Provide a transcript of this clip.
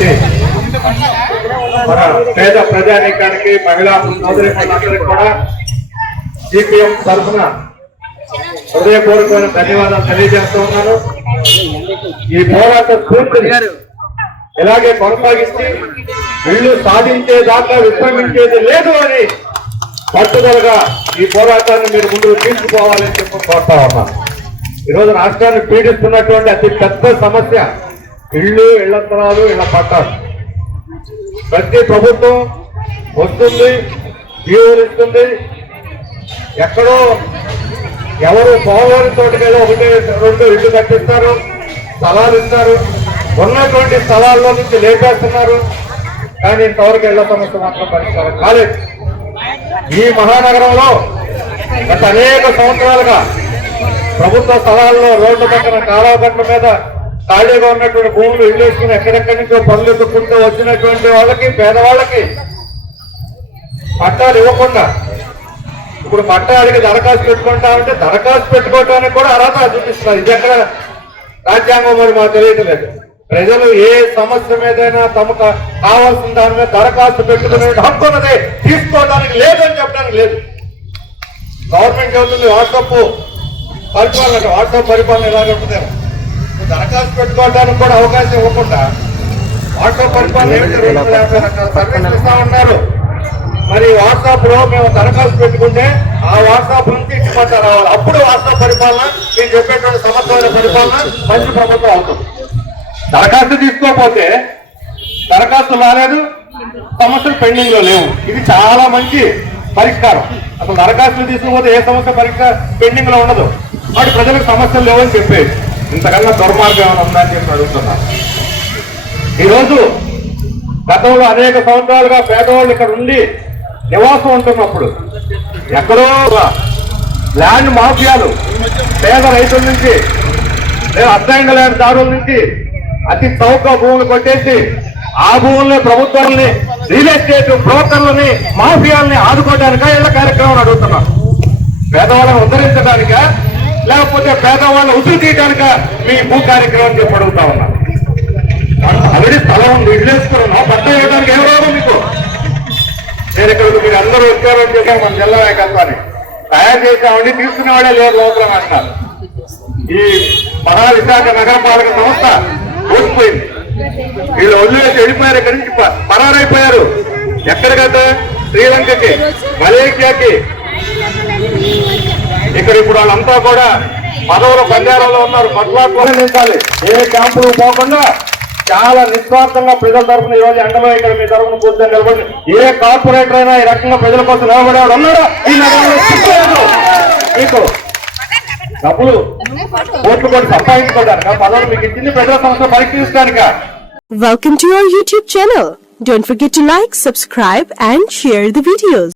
ఉన్నటువంటి మన పేద ప్రజానీకానికి మహిళా సోదరి కూడా సిపిఎం తరఫున హృదయపూర్వకమైన ధన్యవాదాలు తెలియజేస్తూ ఉన్నాను. ఈ పోరాట స్ఫూర్తిని ఇలాగే కొనసాగిస్తే సాధించే దాకా విశ్రమించేది లేదు అని పట్టుదలగా ఈ పోరాటాన్ని మీరు ముందుకు తీసుకుపోవాలని చెప్పి కోరుతా ఉన్నాను. ఈరోజు రాష్ట్రాన్ని పీడిస్తున్నటువంటి అతి పెద్ద సమస్య ఇళ్ళు ఇళ్ళ స్థలాలు ఇళ్ళ పట్టాలు ప్రతి ప్రభుత్వం వస్తుంది జీవులు ఇస్తుంది ఎక్కడో ఎవరు పోవాలి తోటికెళ్ళి ఒకటి రెండు ఇల్లు కట్టిస్తారు స్థలాలు ఇస్తారు. ఉన్నటువంటి స్థలాల్లో నుంచి లేపేస్తున్నారు. కానీ ఇంతవరకు ఇళ్ళ సమస్య మాత్రం పరిష్కారం కాలేదు. ఈ మహానగరంలో గత అనేక సంవత్సరాలుగా ప్రభుత్వ స్థలాల్లో రోడ్డు పక్కన కాలువ గట్ల మీద ఖాళీగా ఉన్నటువంటి భూములు ఇల్లు వేసుకుని ఎక్కడెక్కడి నుంచో పనులు ఎత్తుకుంటూ వచ్చినటువంటి వాళ్ళకి పేదవాళ్ళకి పట్టాలు ఇవ్వకుండా ఇప్పుడు పట్టాడికి దరఖాస్తు పెట్టుకుంటా అంటే దరఖాస్తు పెట్టుకోవటానికి కూడా అర్హత చూపిస్తున్నారు. ఇది ఎక్కడ రాజ్యాంగం మరి మాకు తెలియట్లేదు ప్రజలు ఏ సమస్య మీదైనా తమకు కావాల్సిన దాని మీద దరఖాస్తు పెట్టుకునే హక్కు ఉన్నది తీసుకోవడానికి లేదని చెప్పడానికి లేదు. గవర్నమెంట్ చెబుతుంది వాట్సాప్ పరిపాలన వాట్సాప్ పరిపాలన ఎలా ఉంటుందేమో. దరఖాస్తు పెట్టుకోవడానికి కూడా అవకాశం ఇవ్వకుండా వాట్సాప్ పరిపాలన ఏమిటి? రెండు యాభై రకాల సర్వీసులు ఇస్తా ఉన్నారు. మరి వాట్సాప్లో మేము దరఖాస్తు పెట్టుకుంటే ఆ వాట్సాప్ నుంచి ఇంటి పట్ట రావాలి. అప్పుడు వాట్సాప్ పరిపాలన మీరు చెప్పేటువంటి సమర్థమైన పరిపాలన మంచి ప్రభుత్వం అవుతుంది. దరఖాస్తు తీసుకోకపోతే దరఖాస్తు రాలేదు సమస్యలు పెండింగ్లో లేవు. ఇది చాలా మంచి పరిష్కారం. అసలు దరఖాస్తులు తీసుకోకపోతే ఏ సమస్య పరిష్కారం పెండింగ్లో ఉండదు. వాటి ప్రజలకు సమస్యలు లేవని చెప్పేది. ఇంతకన్నా దుర్మార్గం ఏమైనా ఉందా అని చెప్పి అడుగుతున్నారు ఈరోజు గతంలో అనేక సంవత్సరాలుగా పేదవాళ్ళు ఇక్కడ ఉండి నివాసం ఉంటున్నప్పుడు ఎక్కడో ల్యాండ్ మాఫియాలు పేద రైతుల నుంచి లేదా అర్థంగా ల్యాండ్ దారుల నుంచి అతి చౌక భూములు కొట్టేసి ఆ భూముల్ని ప్రభుత్వాలని రియల్ ఎస్టేట్ బ్రోకర్లని మాఫియాలని ఆదుకోవడానిక ఇళ్ళ కార్యక్రమం అడుగుతున్నాం పేదవాళ్ళని ఉద్ధరించడానిక లేకపోతే పేదవాళ్ళని ఉసురు తీయడానిక మీ భూ కార్యక్రమం చెప్పి అడుగుతా ఉన్నాను ఆల్రెడీ స్థలం ఉంది ఇల్లు వేసుకున్నా బట్ట వేయడానికి ఏం రాదు మీకు? నేను ఇక్కడ మీరు అందరూ వచ్చారని చెప్పాను మన జిల్లా నాయకత్వాన్ని తయారు చేసామండి తీసుకునేవాడే వాళ్ళే లేరు లోపల అంటారు ఈ మహా విశాఖ నగరపాలక సంస్థ ఓడిపోయింది వీళ్ళు వదిలేసి వెళ్ళిపోయారు ఇక్కడి నుంచి పరారైపోయారు. ఎక్కడికంటే శ్రీలంకకి మలేషియాకి ఇక్కడ ఇప్పుడు వాళ్ళంతా కూడా పదవుల పంజారాలో ఉన్నారు. పట్ల ఏ క్యాంపులు పోకుండా చాలా నిస్వార్థంగా ప్రజల తరఫున ఈ రోజు ఎండలో ఇక్కడ మీ తరఫున కూర్చొని నిలబడి ఏ కార్పొరేటర్ అయినా ఈ రకంగా ప్రజల కోసం నిలబడేవాడు ఉన్నాడా? ఈ నగరంలో మీకు డబ్బులు ఓట్లు కూడా సంపాదించుకోవడానికి పదవులు మీకు ఇచ్చింది ప్రజల సంస్థ పరీక్షించడానిక Welcome to our YouTube channel. Don't forget to like, subscribe and share the videos.